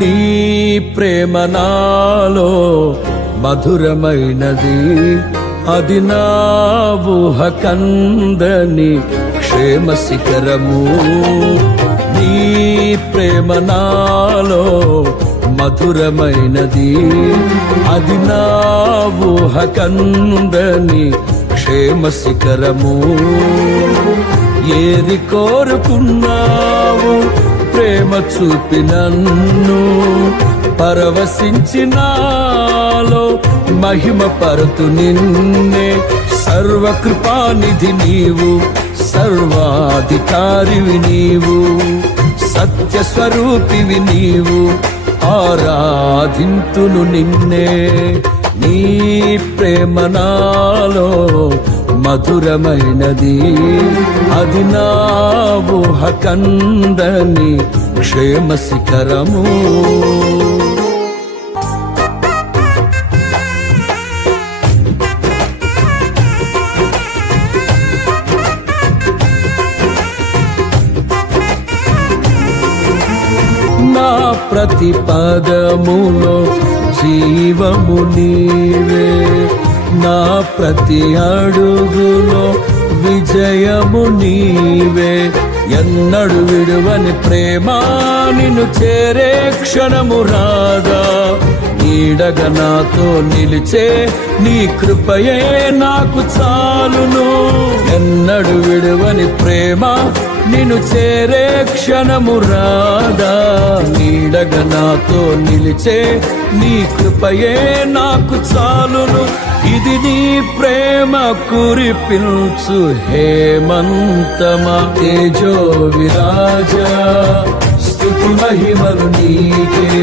నీ ప్రేమ నాలో మధురమైనది, అది నా ఊహ కందని క్షేమ శిఖరము. నీ ప్రేమ నాలో మధురమైనది, అది నా ఊహ కందని క్షేమ శిఖరము. ఏది కోరుకున్నావు ప్రేమ చూపి నన్ను పరవశించినాలో మహిమ పరుతు నిన్నే. సర్వకృపానిధి నీవు, సర్వాధికారివి నీవు, సత్య స్వరూపివి నీవు, ఆరాధింతును నిన్నే. నీ ప్రేమ నాలో మధురమైనది, అది నా ఊహ కందని క్షేమ శిఖరము. నా ప్రతి పదములో జీవము నీవే, నా ప్రతి అడుగులో విజయము నీవే. ఎన్నడు విడువని ప్రేమ నిన్ను చేరే క్షణము రాగా, నీడగా నాతో నిలిచే నీ కృపయే నాకు చాలును. ఎన్నడు విడువని ప్రేమ నిన్ను చేరే క్షణము రాదా, నీడగా నాతో నిలిచే నీ కృపయే నాకు చాలును. ఇది నీ ప్రేమ కురిపించు హేమంతమా, తేజో విరాజా స్తుతి మహిమలు నీకే.